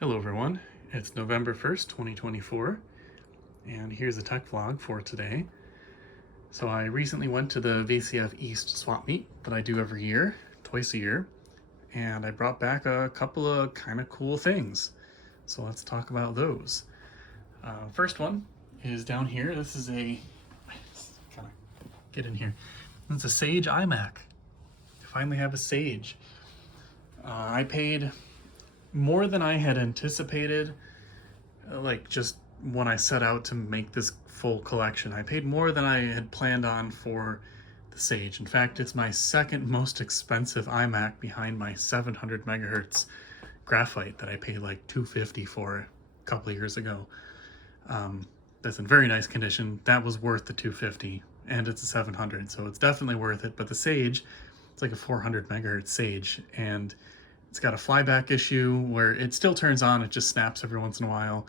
Hello everyone, it's November 1st, 2024, and here's a tech vlog for today. So I recently went to the VCF East swap meet that I do every year, twice a year, and I brought back a couple of kind of cool things. So let's talk about those. First one is down here. This is kind of get in here. It's a Sage iMac. I finally have a Sage. I paid more than I had anticipated, like just when I set out to make this full collection. I paid more than I had planned on for the Sage. In fact, it's my second most expensive iMac behind my 700 megahertz graphite that I paid like $250 for a couple of years ago. That's in very nice condition. That was worth the $250, and it's a 700, so it's definitely worth it. But the Sage, it's like a 400 megahertz Sage, and it's got a flyback issue where it still turns on, it just snaps every once in a while,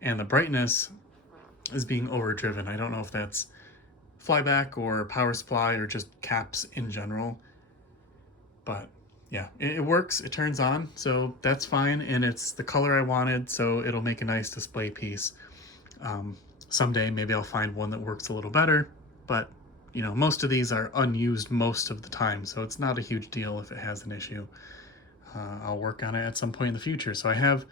and the brightness is being overdriven. I don't know if that's flyback or power supply or just caps in general, but yeah, it works, it turns on, so that's fine, and it's the color I wanted, so it'll make a nice display piece. Someday maybe I'll find one that works a little better, but you know, most of these are unused most of the time, so it's not a huge deal if it has an issue. I'll work on it at some point in the future. So I have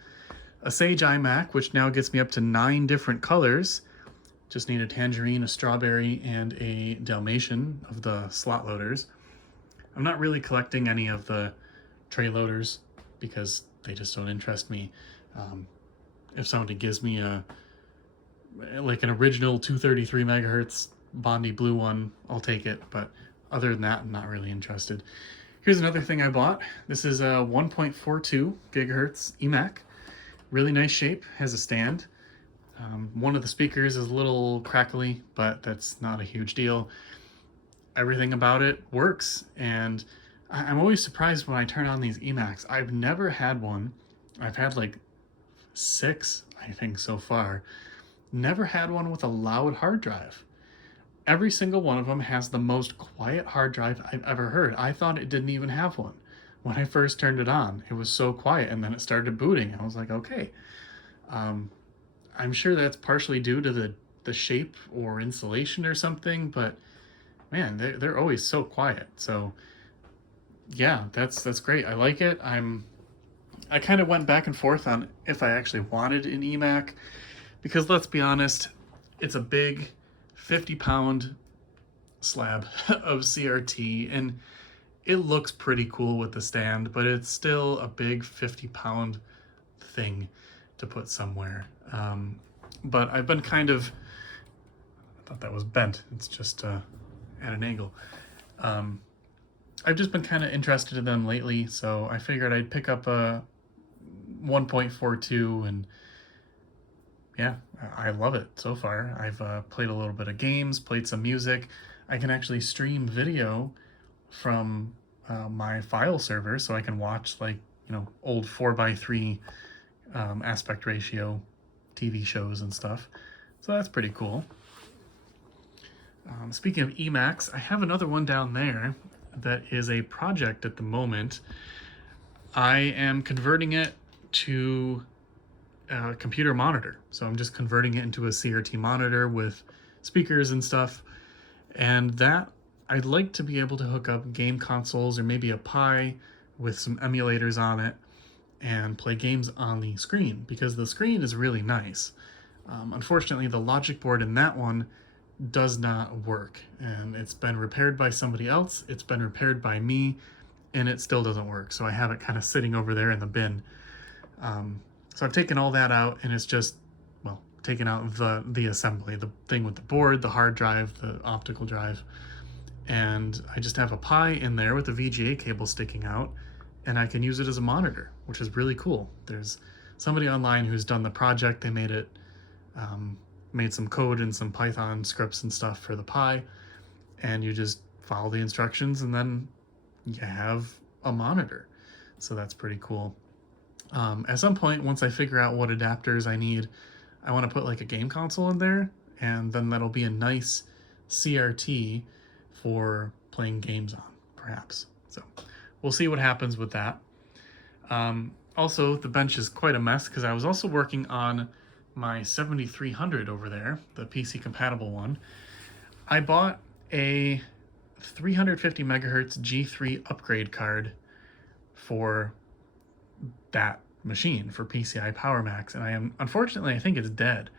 a Sage iMac, which now gets me up to 9 different colors. Just need a tangerine, a strawberry, and a Dalmatian of the slot loaders. I'm not really collecting any of the tray loaders because they just don't interest me. If somebody gives me like an original 233 megahertz Bondi blue one, I'll take it. But other than that, I'm not really interested. Here's another thing I bought. This is a 1.42 gigahertz eMac. Really nice shape, has a stand. One of the speakers is a little crackly, but that's not a huge deal. Everything about it works, and I'm always surprised when I turn on these eMacs. I've never had one. I've had like 6, I think, so far. Never had one with a loud hard drive. Every single one of them has the most quiet hard drive I've ever heard. I thought it didn't even have one. When I first turned it on, it was so quiet, and then it started booting. I was like, okay. I'm sure that's partially due to the shape or insulation or something, but man, they're always so quiet. So yeah, that's great. I like it. I kind of went back and forth on if I actually wanted an eMac, because let's be honest, it's a big 50-pound slab of CRT, and it looks pretty cool with the stand, but it's still a big 50-pound thing to put somewhere. But I've been kind of, I thought that was bent, it's just at an angle. I've just been kind of interested in them lately, so I figured I'd pick up a 1.42, and yeah, I love it so far. I've played a little bit of games, played some music. I can actually stream video from my file server, so I can watch, like, you know, old 4:3 aspect ratio TV shows and stuff. So that's pretty cool. Speaking of eMacs, I have another one down there that is a project at the moment. I am converting it to a computer monitor. So I'm just converting it into a CRT monitor with speakers and stuff. And that, I'd like to be able to hook up game consoles or maybe a Pi with some emulators on it and play games on the screen, because the screen is really nice. Unfortunately, the logic board in that one does not work, and it's been repaired by somebody else, it's been repaired by me, and it still doesn't work. So I have it kind of sitting over there in the bin. So I've taken all that out, and it's just, well, taken out the assembly, the thing with the board, the hard drive, the optical drive, and I just have a Pi in there with a VGA cable sticking out, and I can use it as a monitor, which is really cool. There's somebody online who's done the project. They made it, made some code and some Python scripts and stuff for the Pi, and you just follow the instructions, and then you have a monitor. So that's pretty cool. At some point, once I figure out what adapters I need, I want to put like a game console in there, and then that'll be a nice CRT for playing games on, perhaps. So we'll see what happens with that. Also, the bench is quite a mess because I was also working on my 7300 over there, the PC compatible one. I bought a 350 megahertz G3 upgrade card for that machine, for PCI Power Max, and unfortunately I think it's dead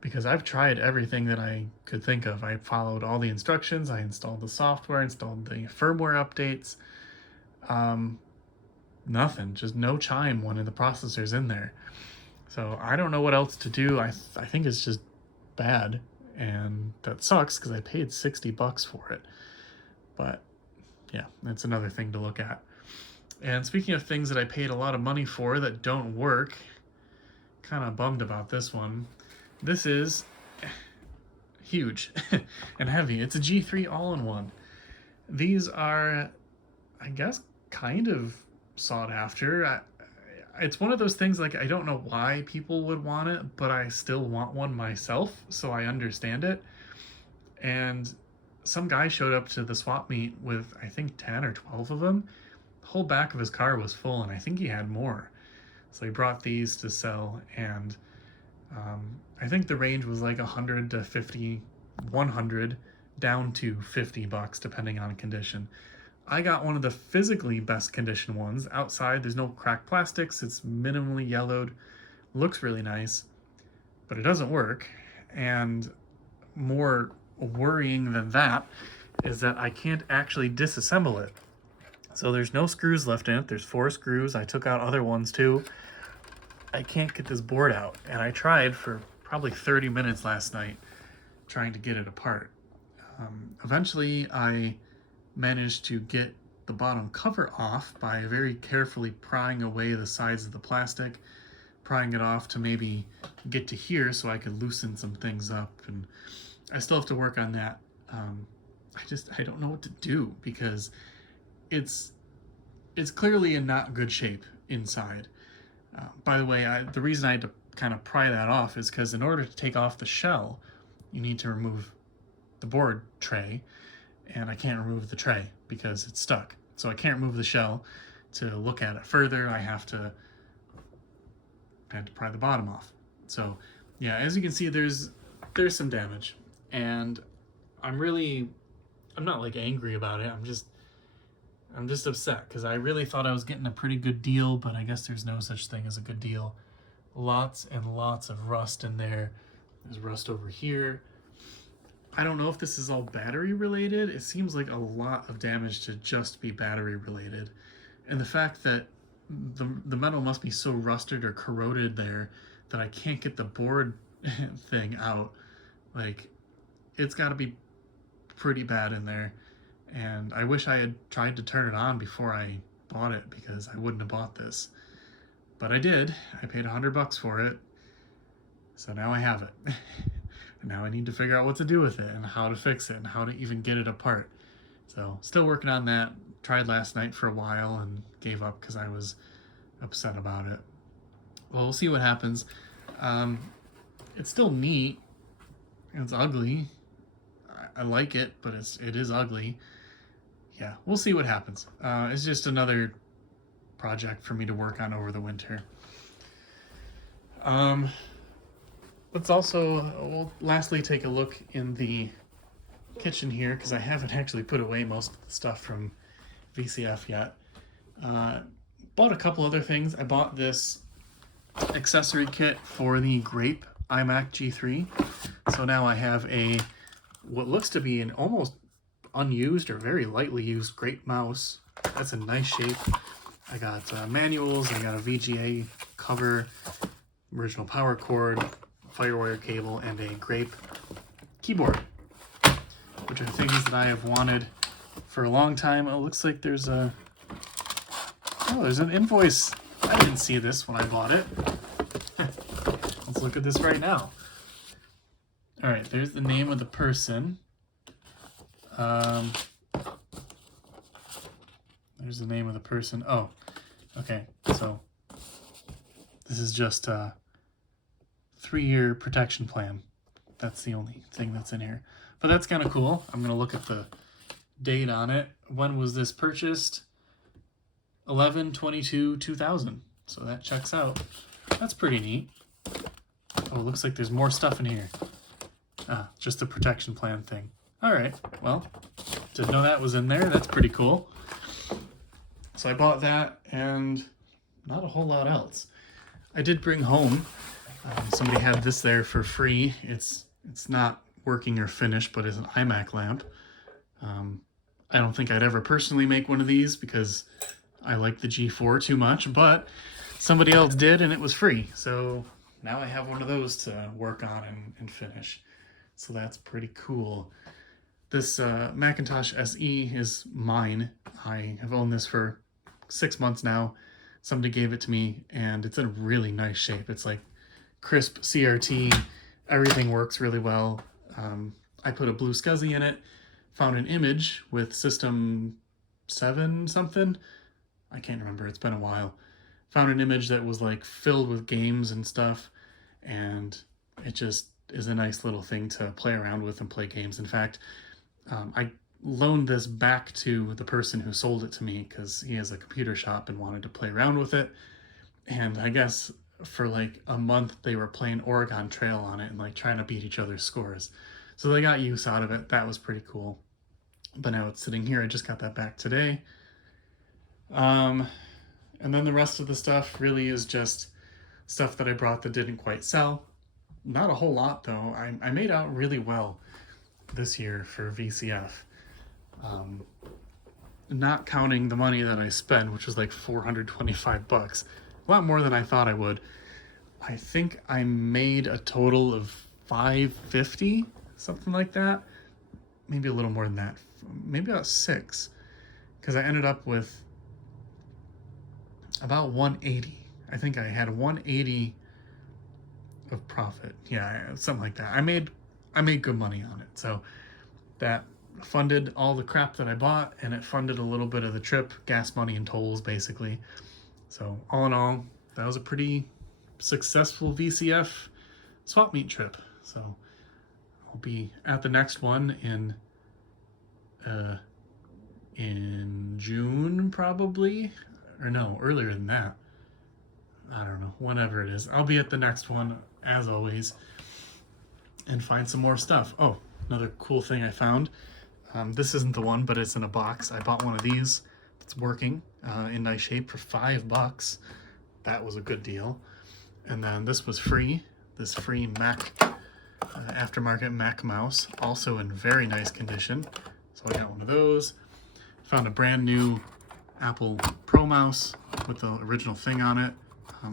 because I've tried everything that I could think of. I followed all the instructions, I installed the software, installed the firmware updates. Nothing, just no chime when the processor's in there. So I don't know what else to do. I think it's just bad, and that sucks because I paid $60 for it. But yeah, that's another thing to look at. And speaking of things that I paid a lot of money for that don't work, kind of bummed about this one. This is huge and heavy. It's a G3 all-in-one. These are, I guess, kind of sought after. It's one of those things, like, I don't know why people would want it, but I still want one myself, so I understand it. And some guy showed up to the swap meet with, I think, 10 or 12 of them. The whole back of his car was full, and I think he had more. So he brought these to sell, and I think the range was like 100 to 50, 100, down to $50, depending on condition. I got one of the physically best condition ones. Outside, there's no cracked plastics. It's minimally yellowed. Looks really nice, but it doesn't work. And more worrying than that is that I can't actually disassemble it. So there's no screws left in it. There's 4 screws. I took out other ones too. I can't get this board out. And I tried for probably 30 minutes last night trying to get it apart. Eventually, I managed to get the bottom cover off by very carefully prying away the sides of the plastic, prying it off to maybe get to here so I could loosen some things up, and I still have to work on that. I don't know what to do because it's clearly in not good shape inside. By the way, the reason I had to kind of pry that off is because in order to take off the shell, you need to remove the board tray, and I can't remove the tray because it's stuck. So I can't remove the shell. To look at it further, I had to pry the bottom off. So yeah, as you can see, there's some damage, and I'm not like angry about it. I'm just upset because I really thought I was getting a pretty good deal, but I guess there's no such thing as a good deal. Lots and lots of rust in there. There's rust over here. I don't know if this is all battery related. It seems like a lot of damage to just be battery related. And the fact that the metal must be so rusted or corroded there that I can't get the board thing out. Like, it's got to be pretty bad in there. And I wish I had tried to turn it on before I bought it, because I wouldn't have bought this. But I did. I paid $100 for it. So now I have it. And now I need to figure out what to do with it and how to fix it and how to even get it apart. So still working on that. Tried last night for a while and gave up because I was upset about it. Well, we'll see what happens. It's still neat. It's ugly. I like it, but it is ugly. Yeah, we'll see what happens. It's just another project for me to work on over the winter. Let's also, we'll lastly take a look in the kitchen here, because I haven't actually put away most of the stuff from VCF yet. Bought a couple other things. I bought this accessory kit for the Grape iMac G3. So now I have what looks to be an almost unused or very lightly used Grape mouse. That's a nice shape. I got manuals, I got a VGA cover, original power cord, firewire cable, and a Grape keyboard, which are things that I have wanted for a long time. It looks like there's an invoice. I didn't see this when I bought it. Let's look at this right now. All right, there's the name of the person. There's the name of the person. Oh, okay. So this is just a 3-year protection plan. That's the only thing that's in here. But that's kind of cool. I'm going to look at the date on it. When was this purchased? 11/22/2000. So that checks out. That's pretty neat. Oh, it looks like there's more stuff in here. Ah, just the protection plan thing. All right, well, didn't know that was in there. That's pretty cool. So I bought that and not a whole lot else. I did bring home, somebody had this there for free. It's not working or finished, but it's an iMac lamp. I don't think I'd ever personally make one of these because I like the G4 too much, but somebody else did and it was free. So now I have one of those to work on and finish. So that's pretty cool. This Macintosh SE is mine. I have owned this for 6 months now. Somebody gave it to me and it's in really nice shape. It's like crisp CRT. Everything works really well. I put a blue SCSI in it, found an image with System 7 something. I can't remember, it's been a while. Found an image that was like filled with games and stuff, and it just is a nice little thing to play around with and play games. In fact, I loaned this back to the person who sold it to me because he has a computer shop and wanted to play around with it. And I guess for like a month they were playing Oregon Trail on it and like trying to beat each other's scores. So they got use out of it. That was pretty cool. But now it's sitting here. I just got that back today. And then the rest of the stuff really is just stuff that I brought that didn't quite sell. Not a whole lot though. I made out really well this year for VCF. Not counting the money that I spent, which was like $425. A lot more than I thought I would. I think I made a total of $550, something like that. Maybe a little more than that. Maybe about $6. Because I ended up with about 180. I think I had 180 of profit. Yeah, something like that. I made good money on it. So that funded all the crap that I bought, and it funded a little bit of the trip, gas money and tolls basically. So all in all, that was a pretty successful VCF swap meet trip. So I'll be at the next one in June probably, or no, earlier than that. I don't know, whenever it is. I'll be at the next one as always and find some more stuff. Oh, another cool thing I found. This isn't the one, but it's in a box. I bought one of these. It's working in nice shape for $5. That was a good deal. And then this was free. This free Mac, aftermarket Mac mouse, also in very nice condition. So I got one of those. Found a brand new Apple Pro mouse with the original thing on it.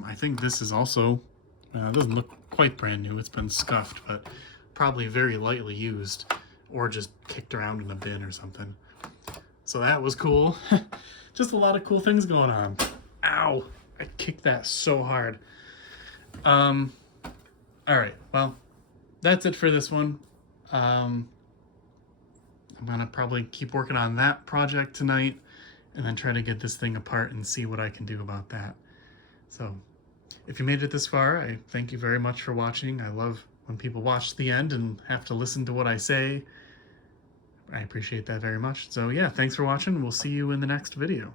I think this is also, it doesn't look quite brand new. It's been scuffed, but probably very lightly used or just kicked around in a bin or something. So that was cool. Just a lot of cool things going on. Ow! I kicked that so hard. Alright, well, that's it for this one. I'm gonna probably keep working on that project tonight and then try to get this thing apart and see what I can do about that. So if you made it this far, I thank you very much for watching. I love when people watch the end and have to listen to what I say. I appreciate that very much. So yeah, thanks for watching. We'll see you in the next video.